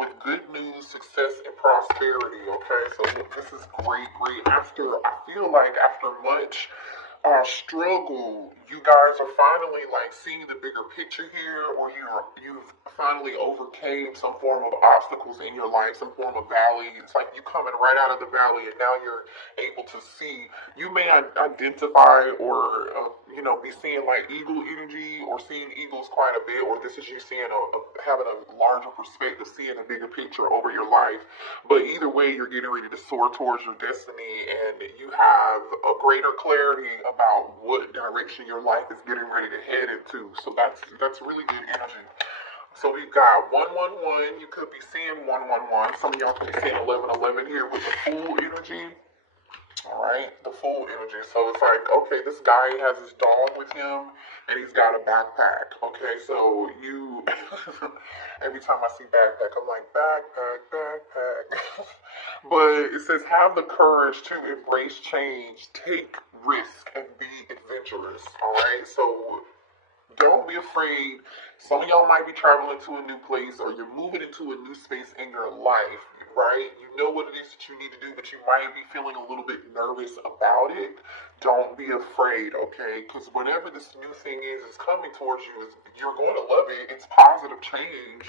with good news, success, and prosperity, okay? So this is great. I feel like after much struggle, you guys are finally like seeing the bigger picture here, or you've finally overcame some form of obstacles in your life, some form of valley. It's like you coming right out of the valley, and now you're able to see. You may identify or be seeing like eagle energy, or seeing eagles quite a bit, or this is you seeing having a larger perspective, seeing a bigger picture over your life. But either way, you're getting ready to soar towards your destiny, and you have a greater clarity about what direction your life is getting ready to head into. So that's really good energy. So we've got 111. You could be seeing 111. Some of y'all could be seeing 1111 here with the full energy. All right, the full energy. So it's like, okay, this guy has his dog with him, and he's got a backpack. Okay, so you, every time I see backpack, I'm like, backpack. But it says, have the courage to embrace change, take risk, and be adventurous. All right, so don't be afraid. Some of y'all might be traveling to a new place, or you're moving into a new space in your life, right? You know what it is that you need to do, but you might be feeling a little bit nervous about it. Don't be afraid, okay? Because whatever this new thing is coming towards you, you're going to love it. It's positive change.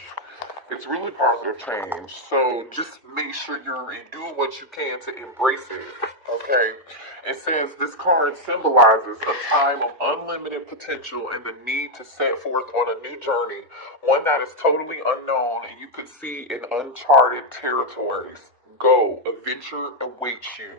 It's really positive change. So just make sure you're doing what you can to embrace it, okay? It says this card symbolizes a time of unlimited potential and the need to set forth on a new journey, one that is totally unknown and you could see in uncharted territories. Go, adventure awaits you.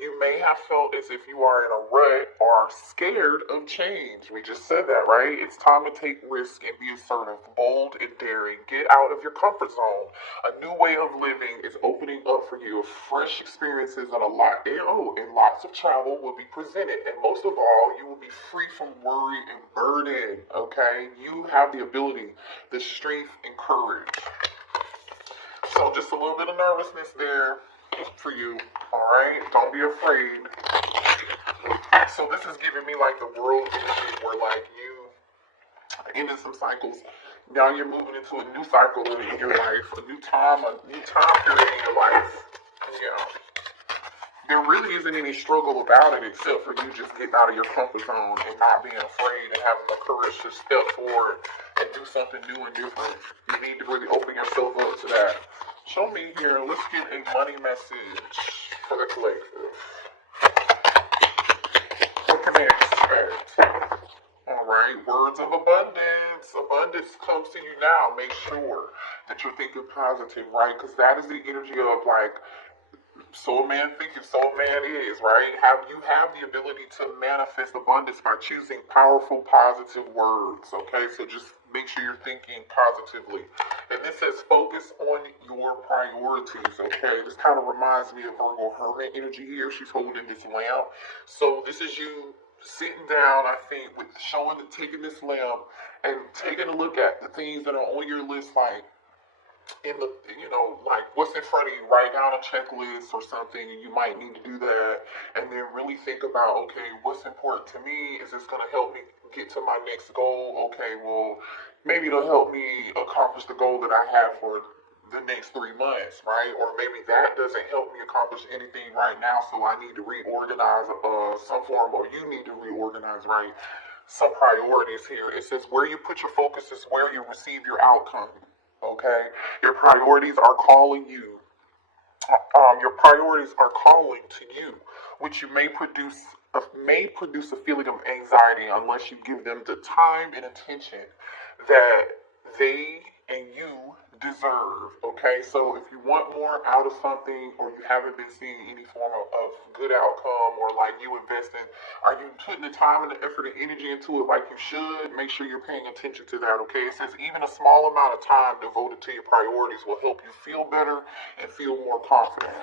You may have felt as if you are in a rut or are scared of change. We just said that, right? It's time to take risks and be assertive, bold, and daring. Get out of your comfort zone. A new way of living is opening up for you. Fresh experiences and lots of travel will be presented. And most of all, you will be free from worry and burden, okay? You have the ability, the strength, and courage. So just a little bit of nervousness there for you, all right? Don't be afraid. So this is giving me like the world energy where like you ended some cycles. Now you're moving into a new cycle in your life, a new time period in your life. Yeah. There really isn't any struggle about it except for you just getting out of your comfort zone and not being afraid and having the courage to step forward and do something new and different. You need to really open yourself up to that. Show me here. Let's get a money message for the collective. What can they expect? All right. Words of abundance. Abundance comes to you now. Make sure that you're thinking positive, right? Because that is the energy of like, soul man thinking, soul man is, right? You have the ability to manifest abundance by choosing powerful, positive words, okay? So just make sure you're thinking positively. And this says focus on your priorities, okay? This kind of reminds me of Virgo Hermit energy here. She's holding this lamp. So this is you sitting down, I think, with taking this lamp and taking a look at the things that are on your list, like, like what's in front of you. Write down a checklist or something, and you might need to do that, and then really think about, okay, what's important to me? Is this going to help me get to my next goal? Okay, well, maybe it'll help me accomplish the goal that I have for the next 3 months, right? Or maybe that doesn't help me accomplish anything right now, so I need to reorganize some form, or you need to reorganize, right? Some priorities here. It says where you put your focus is where you receive your outcome. Okay, your priorities are calling you. Your priorities are calling to you, which you may produce a feeling of anxiety unless you give them the time and attention that they and you deserve. Okay, so if you want more out of something, or you haven't been seeing any form of good outcome, or like you investing, are you putting the time and the effort and energy into it like you should? Make sure you're paying attention to that. Okay, it says even a small amount of time devoted to your priorities will help you feel better and feel more confident.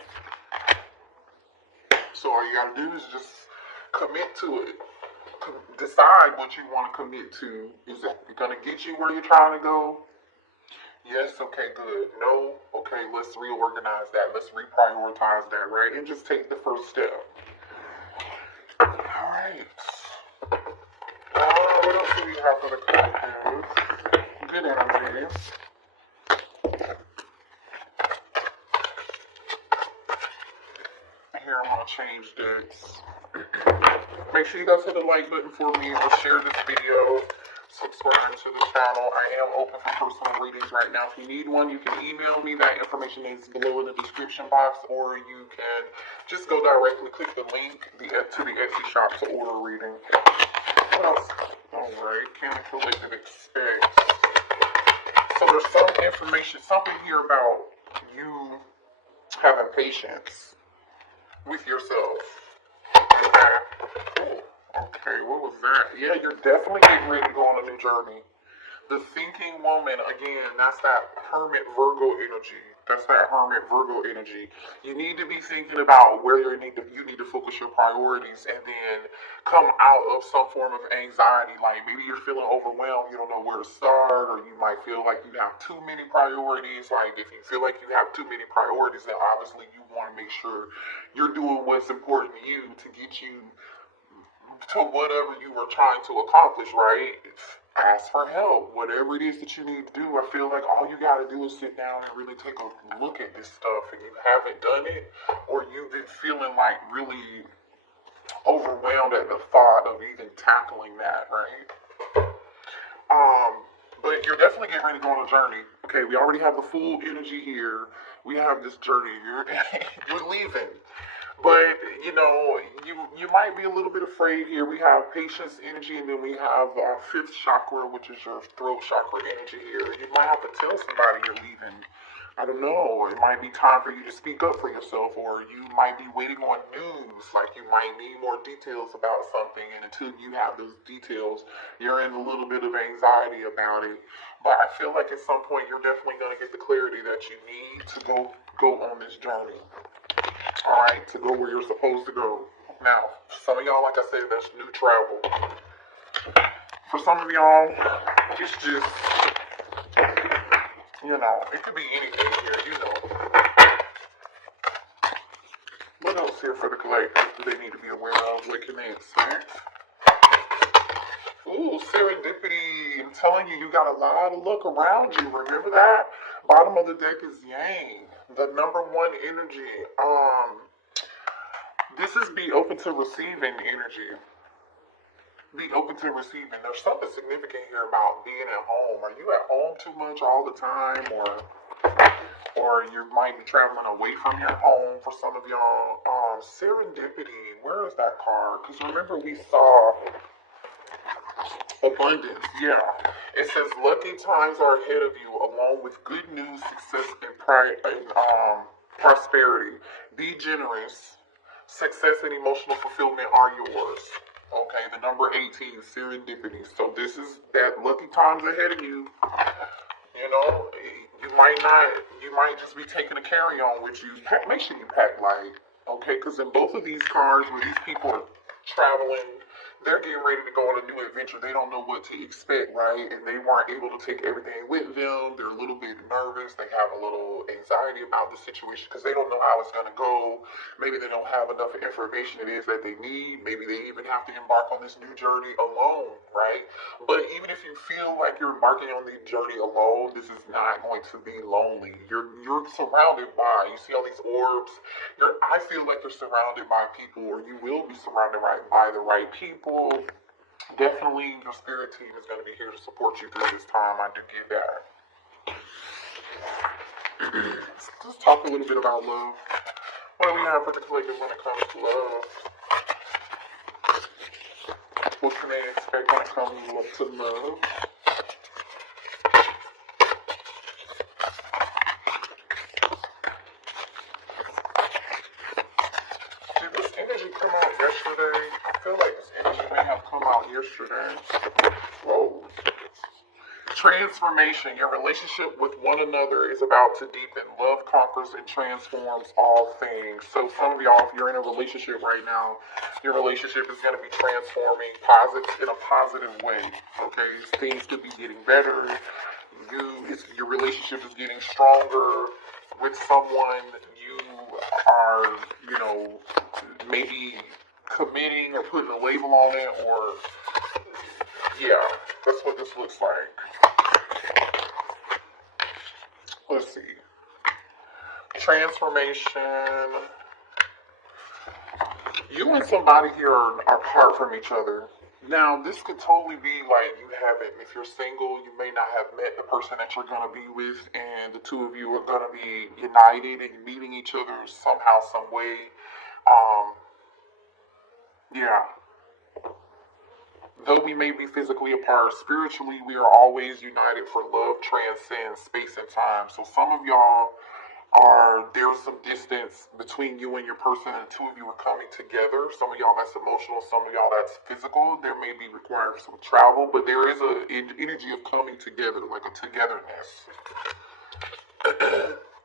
So all you gotta do is just commit to it. Decide what you want to commit to. Is it going to get you where you're trying to go? Yes, okay, good. No, okay, let's reorganize that. Let's reprioritize that, right? And just take the first step. All right. What else do we have for the collective? Good energy. change decks. Make sure you guys hit the like button for me or share this video. Subscribe to the channel. I am open for personal readings right now. If you need one, you can email me. That information is below in the description box, or you can just go directly, click the link to the Etsy shop to order a reading. What else? Alright, can the collective expect? So there's some information, something here about you having patience with yourself. Okay, what was that? Yeah, you're definitely getting ready to go on a new journey. The thinking woman, again, that's that hermit Virgo energy. That's that hermit Virgo energy. You need to be thinking about where you need to focus your priorities, and then come out of some form of anxiety. Like maybe you're feeling overwhelmed, you don't know where to start, or you might feel like you have too many priorities. Like if you feel like you have too many priorities, then obviously you want to make sure you're doing what's important to you to get you to whatever you were trying to accomplish, right? Ask for help. Whatever it is that you need to do, I feel like all you got to do is sit down and really take a look at this stuff, and you haven't done it, or you've been feeling like really overwhelmed at the thought of even tackling that, right? But you're definitely getting ready to go on a journey. Okay, we already have the full energy here. We have this journey. You're leaving. But, you know, you might be a little bit afraid here. We have patience energy, and then we have our fifth chakra, which is your throat chakra energy here. You might have to tell somebody you're leaving. I don't know. It might be time for you to speak up for yourself, or you might be waiting on news. Like you might need more details about something, and until you have those details, you're in a little bit of anxiety about it. But I feel like at some point you're definitely going to get the clarity that you need to go on this journey. Alright, to go where you're supposed to go. Now, some of y'all, like I said, that's new travel. For some of y'all, it's just, you know, it could be anything here, you know. What else here for the collective do they need to be aware of? What can they expect? Ooh, serendipity. I'm telling you, you got a lot of luck around you. Remember that? Bottom of the deck is Yang, the number one energy. This is be open to receiving energy. Be open to receiving. There's something significant here about being at home. Are you at home too much all the time, or you might be traveling away from your home for some of y'all? Serendipity. Where is that card? Because remember we saw abundance. Yeah. It says lucky times are ahead of you, along with good news, success, and prosperity. Be generous. Success and emotional fulfillment are yours. Okay, the number 18, serendipity. So this is that lucky times ahead of you. You know, you might just be taking a carry-on with you. Make sure you pack light. Okay, because in both of these cards, where these people are traveling, they're getting ready to go on a new adventure. They don't know what to expect, right? And they weren't able to take everything with them. They're a little bit nervous. They have a little anxiety about the situation because they don't know how it's going to go. Maybe they don't have enough information it is that they need. Maybe they even have to embark on this new journey alone, right? But even if you feel like you're embarking on the journey alone, this is not going to be lonely. You're surrounded by, you see all these orbs. I feel like you're surrounded by people, or you will be surrounded by the right people. Definitely your spirit team is going to be here to support you through this time. I do get that. Let's talk a little bit about love. What do we have for the collective when it comes to love? What can they expect when it comes to love? Did this energy come out yesterday? I feel like this energy may have come out yesterday. Whoa. Transformation. Your relationship with one another is about to deepen. Love conquers and transforms all things. So some of y'all, if you're in a relationship right now, your relationship is going to be transforming in a positive way. Okay, things could be getting better. Your relationship is getting stronger with someone. You are, maybe committing or putting a label on it, or yeah, that's what this looks like. Let's see. Transformation. You and somebody here are apart from each other. Now, this could totally be like you haven't, if you're single, you may not have met the person that you're going to be with, and the two of you are going to be united and meeting each other somehow, some way. Um, yeah. Though we may be physically apart, spiritually we are always united, for love transcends space and time. So some of y'all there's some distance between you and your person, and the two of you are coming together. Some of y'all that's emotional, some of y'all that's physical. There may be required some travel, but there is an energy of coming together, like a togetherness.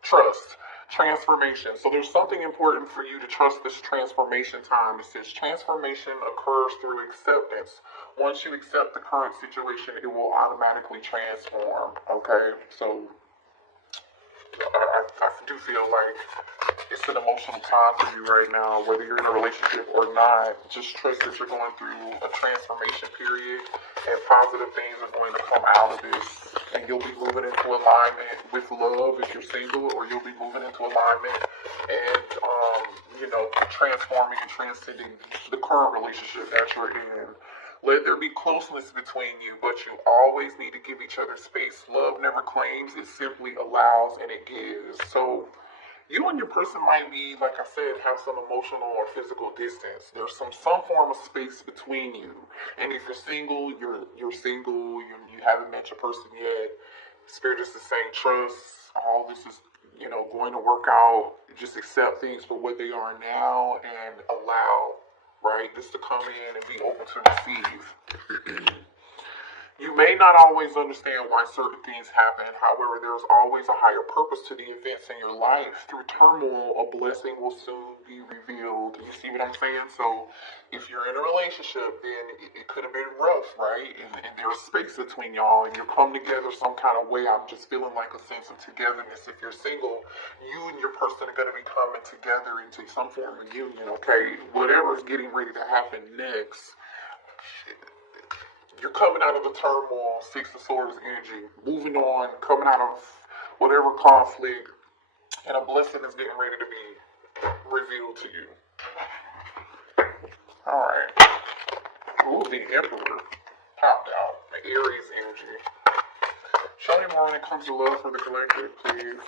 Trust, transformation. So there's something important for you to trust this transformation time. It says transformation occurs through acceptance. Once you accept the current situation, it will automatically transform. Okay, so I do feel like it's an emotional time for you right now, whether you're in a relationship or not. Just trust that you're going through a transformation period, and positive things are going to come out of this, and you'll be moving into alignment with love if you're single, or you'll be moving into alignment and transforming and transcending the current relationship that you're in. Let there be closeness between you, but you always need to give each other space. Love never claims, it simply allows and it gives. So you and your person might be, like I said, have some emotional or physical distance. There's some form of space between you. And if you're single, you're single, you haven't met your person yet. Spirit is saying trust. All this is, going to work out. Just accept things for what they are now and allow, right, this to come in and be open to receive. You may not always understand why certain things happen. However, there's always a higher purpose to the events in your life. Through turmoil, a blessing will soon be revealed. You see what I'm saying? So if you're in a relationship, then it could have been rough, right? And there's space between y'all, and you come together some kind of way. I'm just feeling like a sense of togetherness. If you're single, you and your person are going to be coming together into some form of union, okay? Whatever's getting ready to happen next, you're coming out of the turmoil, Six of Swords energy, moving on, coming out of whatever conflict, and a blessing is getting ready to be revealed to you. Alright. Ooh, the Emperor popped out. The Aries energy. Show me more when it comes to love for the collective, please.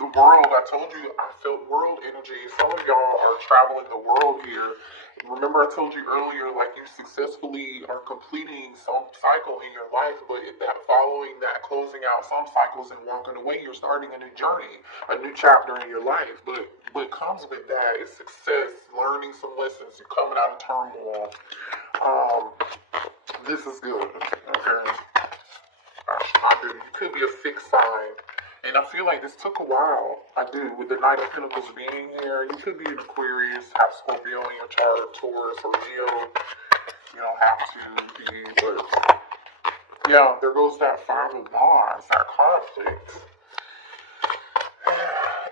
The world, I told you, I felt world energy. Some of y'all are traveling the world here. Remember I told you earlier, like, you successfully are completing some cycle in your life, but following that, closing out some cycles and walking away, you're starting a new journey, a new chapter in your life. But what comes with that is success, learning some lessons, you're coming out of turmoil. This is good, okay? It could be a fixed sign. And I feel like this took a while. I do. With the Knight of Pentacles being here, you could be an Aquarius, have Scorpio in your chart, Taurus, or Leo. You don't have to be, but yeah, there goes that Five of Wands, that conflict.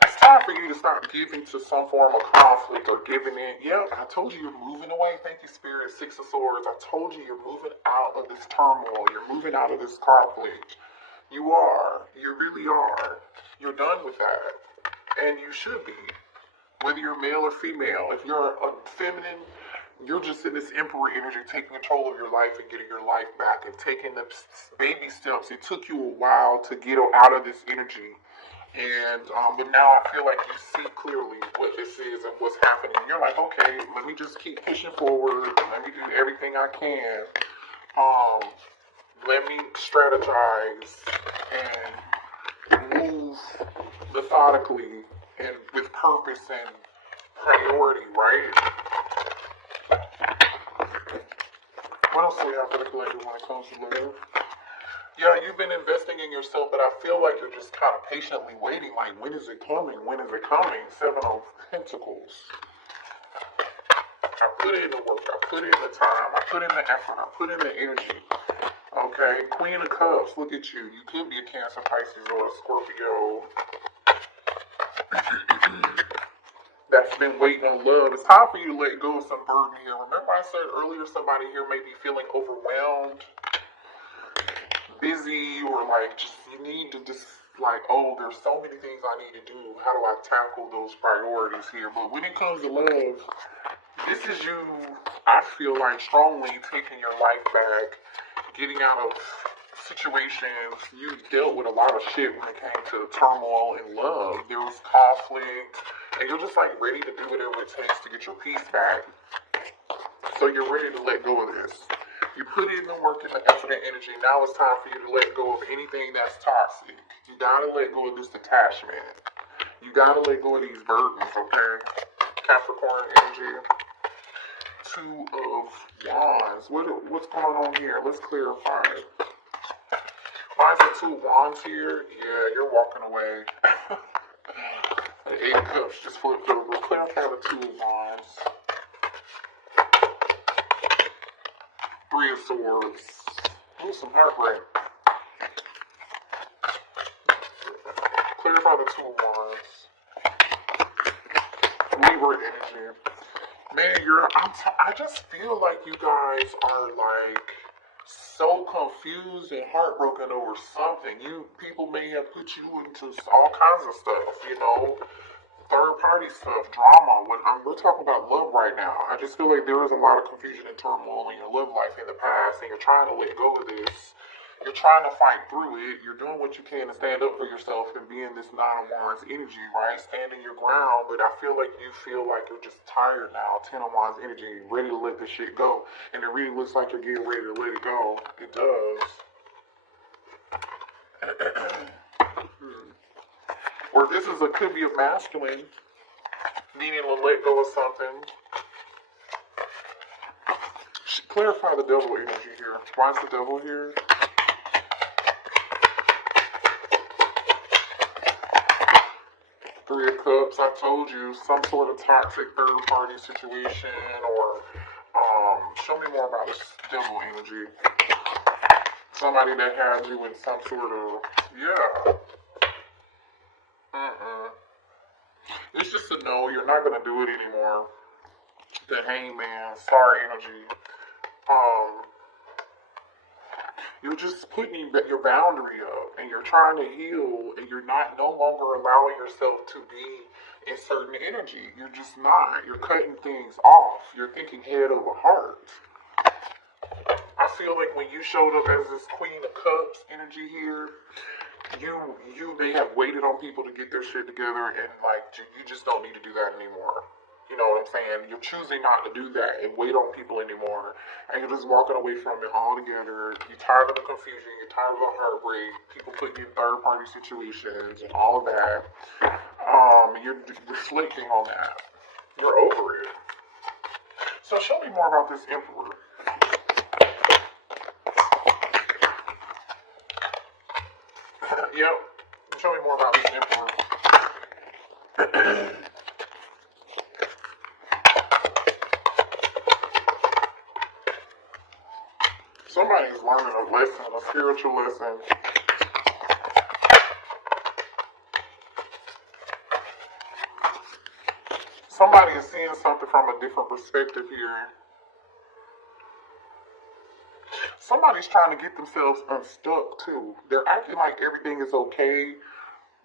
It's time for you to stop giving to some form of conflict or giving in. Yep, I told you you're moving away. Thank you, Spirit. Six of Swords. I told you you're moving out of this turmoil. You're moving out of this conflict. You are. You really are. You're done with that. And you should be. Whether you're male or female. If you're a feminine, you're just in this Emperor energy, taking control of your life and getting your life back and taking the baby steps. It took you a while to get out of this energy. And but now I feel like you see clearly what this is and what's happening. You're like, okay, let me just keep pushing forward. Let me do everything I can. Let me strategize and move methodically and with purpose and priority, right? What else do we have for the collective when it comes to love? Yeah, you've been investing in yourself, but I feel like you're just kind of patiently waiting, like, when is it coming? When is it coming? Seven of Pentacles. I put in the work, I put in the time, I put in the effort, I put in the energy. Okay, Queen of Cups, look at you. You could be a Cancer, Pisces, or a Scorpio that's been waiting on love. It's time for you to let go of some burden here. Remember I said earlier somebody here may be feeling overwhelmed, busy, or like just you need to just like, oh, there's so many things I need to do. How do I tackle those priorities here? But when it comes to love, this is you, I feel like, strongly taking your life back, getting out of situations. You dealt with a lot of shit when it came to turmoil in love. There was conflict, and you're just like ready to do whatever it takes to get your peace back. So you're ready to let go of this. You put in the work and the effort and energy. Now it's time for you to let go of anything that's toxic. You gotta let go of this detachment. You gotta let go of these burdens, okay? Capricorn energy. Two of Wands. What's going on here? Let's clarify. Why is there two Wands here? Yeah, you're walking away. The Eight of Cups just flipped over. Clarify the Two of Wands. Three of Swords. Ooh, some heartbreak. Clarify the Two of Wands. Libra energy. Man, I just feel like you guys are like so confused and heartbroken over something. People may have put you into all kinds of stuff, third party stuff, drama. We're talking about love right now. I just feel like there was a lot of confusion and turmoil in your love life in the past, and you're trying to let go of this. You're trying to fight through it. You're doing what you can to stand up for yourself and be in this Nine of Wands energy, right? Standing your ground, but I feel like you feel like you're just tired now. Ten of Wands energy, ready to let this shit go. And it really looks like you're getting ready to let it go. It does. Or this could be a masculine needing to let go of something. Clarify the devil energy here. Why is the devil here? Three of Cups. I told you, some sort of toxic third party situation, or show me more about this devil energy. Somebody that had you in some sort of, yeah. It's just a no, you're not going to do it anymore. The Hangman, star energy. You're just putting your boundary up, and you're trying to heal, and you're no longer allowing yourself to be in certain energy. You're just not. You're cutting things off. You're thinking head over heart. I feel like when you showed up as this Queen of Cups energy here, they have waited on people to get their shit together, and like you just don't need to do that anymore. You know what I'm saying? You're choosing not to do that and wait on people anymore, and you're just walking away from it altogether. You're tired of the confusion. You're tired of the heartbreak. People putting you in third-party situations and all of that. You're reflecting on that. You're over it. So show me more about this Emperor. Yep. Show me more about this Emperor. Somebody's learning a lesson, a spiritual lesson. Somebody is seeing something from a different perspective here. Somebody's trying to get themselves unstuck too. They're acting like everything is okay,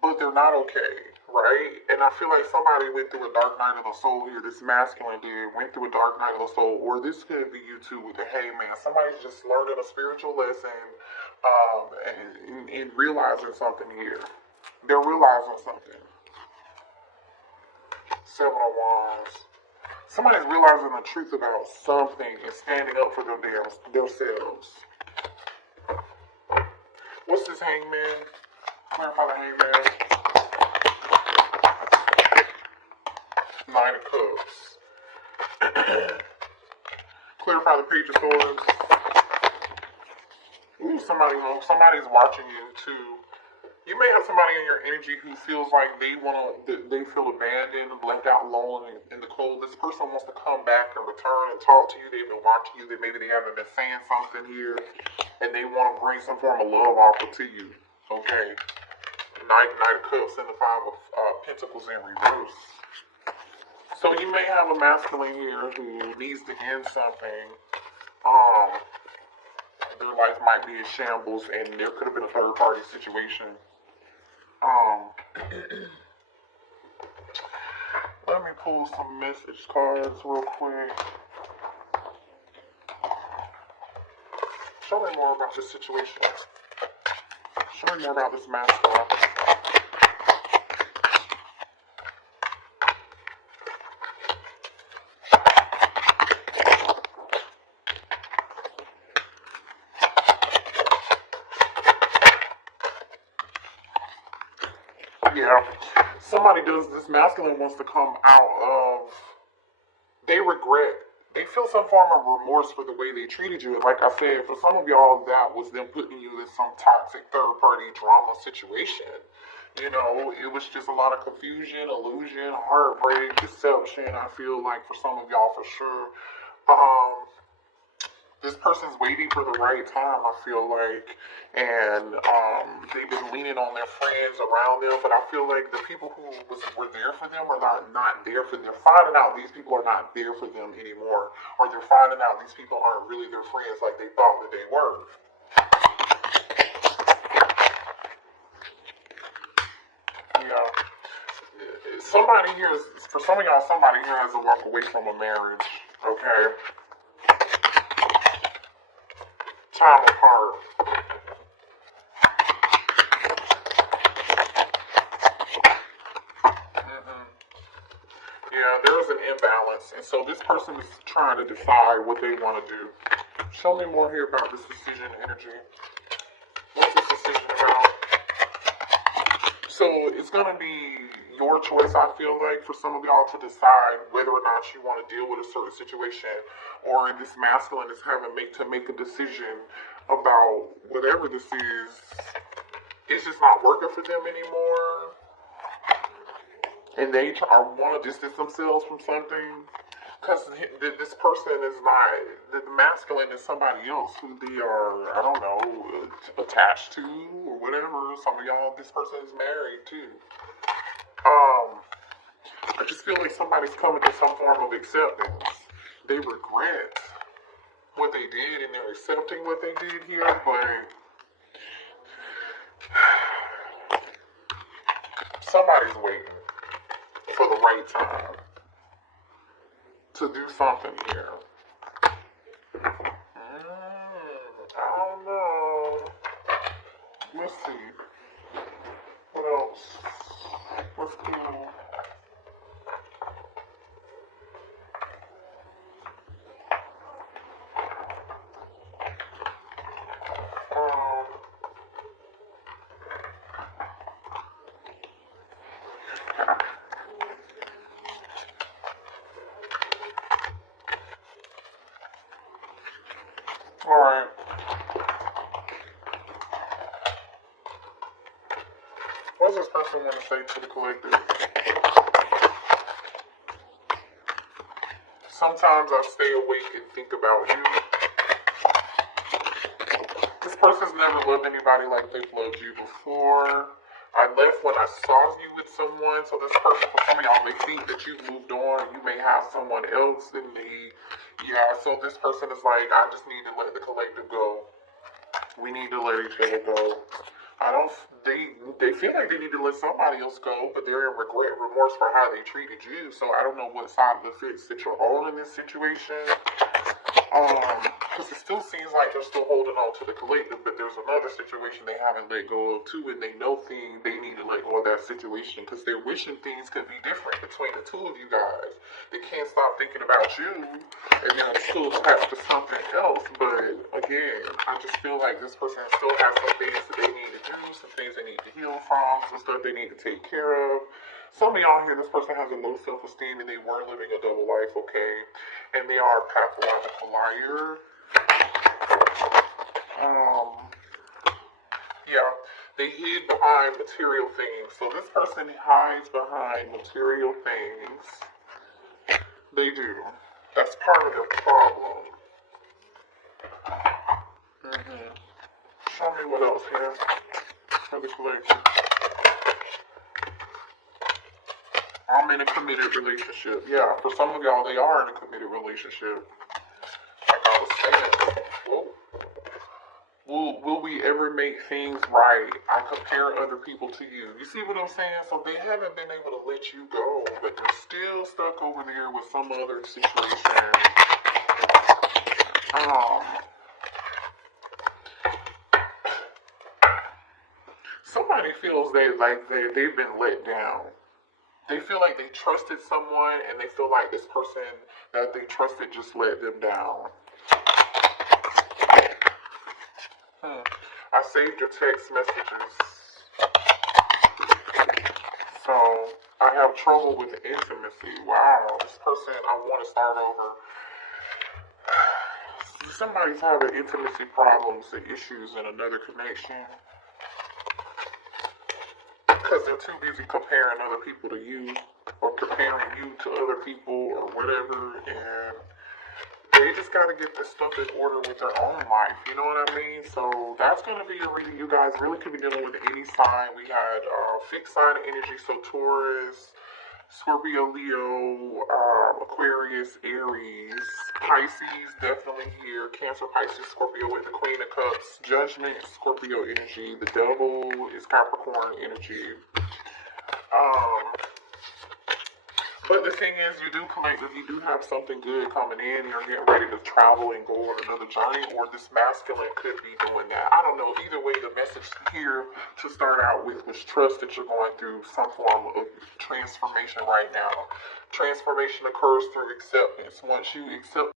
but they're not okay, right? And I feel like somebody went through a dark night of the soul here. This masculine dude went through a dark night of the soul, or this could be you too with the Hangman. Somebody's just learning a spiritual lesson and realizing something here. They're realizing something. Seven of Wands. Somebody's realizing the truth about something and standing up for themselves. What's this Hangman? Clarify the Hangman. Nine of Cups. Clarify the Page of Swords. Ooh, somebody's watching you too. You may have somebody in your energy who feels like they feel abandoned, left out alone in the cold. This person wants to come back and return and talk to you. They've been watching you. Maybe they haven't been saying something here, and they want to bring some form of love offer to you. Okay. Knight of Cups and the Five of Pentacles in reverse. So you may have a masculine here who needs to end something. Their life might be in shambles, and there could have been a third-party situation. Let me pull some message cards real quick. Show me more about this situation. Show me more about this masculine. Yeah, somebody does, this masculine wants to come out of, they regret, they feel some form of remorse for the way they treated you. Like I said, for some of y'all, that was them putting you in some toxic third-party drama situation. You know, it was just a lot of confusion, illusion, heartbreak, deception. I feel like for some of y'all, for sure. This person's waiting for the right time, I feel like, and they've been leaning on their friends around them, but I feel like the people who were there for them are not there for them. They're finding out these people are not there for them anymore, or they're finding out these people aren't really their friends like they thought that they were. Yeah. Somebody here, for some of y'all, somebody here has to walk away from a marriage, okay? Time apart. Yeah, there is an imbalance, and so this person is trying to decide what they want to do. Show me more here about this decision energy. What's this decision about? So it's going to be your choice, I feel like, for some of y'all to decide whether or not you want to deal with a certain situation, or this masculine is having to make a decision about whatever this is. It's just not working for them anymore, and they want to distance themselves from something. Because this person is not, the masculine is somebody else who they are, I don't know, attached to or whatever. Some of y'all, this person is married too. I just feel like somebody's coming to some form of acceptance. They regret what they did and they're accepting what they did here, but somebody's waiting for the right time to do something here. I don't know. Let's see. What else? Let's do. Alright. What does this person want to say to the collective? Sometimes I stay awake and think about you. This person's never loved anybody like they've loved you before. I left when I saw you with someone, so this person, for some of y'all, they think that you've moved on. You may have someone else, and so this person is like, I just need to let the collective go. We need to let each other go. They feel like they need to let somebody else go, but they're in regret, remorse for how they treated you. So I don't know what side of the fence that you're on in this situation. Because it still seems like they're still holding on to the collective, but there's another situation they haven't let go of too, and they know they need to let go of that situation because they're wishing things could be different between the two of you guys. They can't stop thinking about you, and they're still attached to something else, but again, I just feel like this person still has some things that they need to do, some things they need to heal from, some stuff they need to take care of. Some of y'all here, this person has a low self-esteem and they were living a double life, okay? And they are a pathological liar. Yeah, they hid behind material things. So this person hides behind material things. They do. That's part of their problem. Show me what else here for the collective. I'm in a committed relationship. Yeah, for some of y'all, they are in a committed relationship. Like I was saying. Whoa. Will we ever make things right, I compare other people to you. You see what I'm saying? So they haven't been able to let you go, but they're still stuck over there with some other situation. Somebody feels they've been let down. They feel like they trusted someone, and they feel like this person that they trusted just let them down. I saved your text messages. So, I have trouble with intimacy. Wow, this person, I want to start over. Somebody's having intimacy problems and issues in another connection. Because they're too busy comparing other people to you, or comparing you to other people, or whatever, and they just got to get this stuff in order with their own life, you know what I mean? So that's going to be a reading. You guys really could be dealing with any sign. We had fixed sign energy, so Taurus, Scorpio, Leo, Aquarius, Aries, Pisces, definitely here, Cancer, Pisces, Scorpio with the Queen of Cups, Judgment, Scorpio energy, the Devil is Capricorn energy. But the thing is, you do collectively do have something good coming in. You're getting ready to travel and go on another journey, or this masculine could be doing that. I don't know. Either way, the message here to start out with was trust that you're going through some form of transformation right now. Transformation occurs through acceptance. Once you accept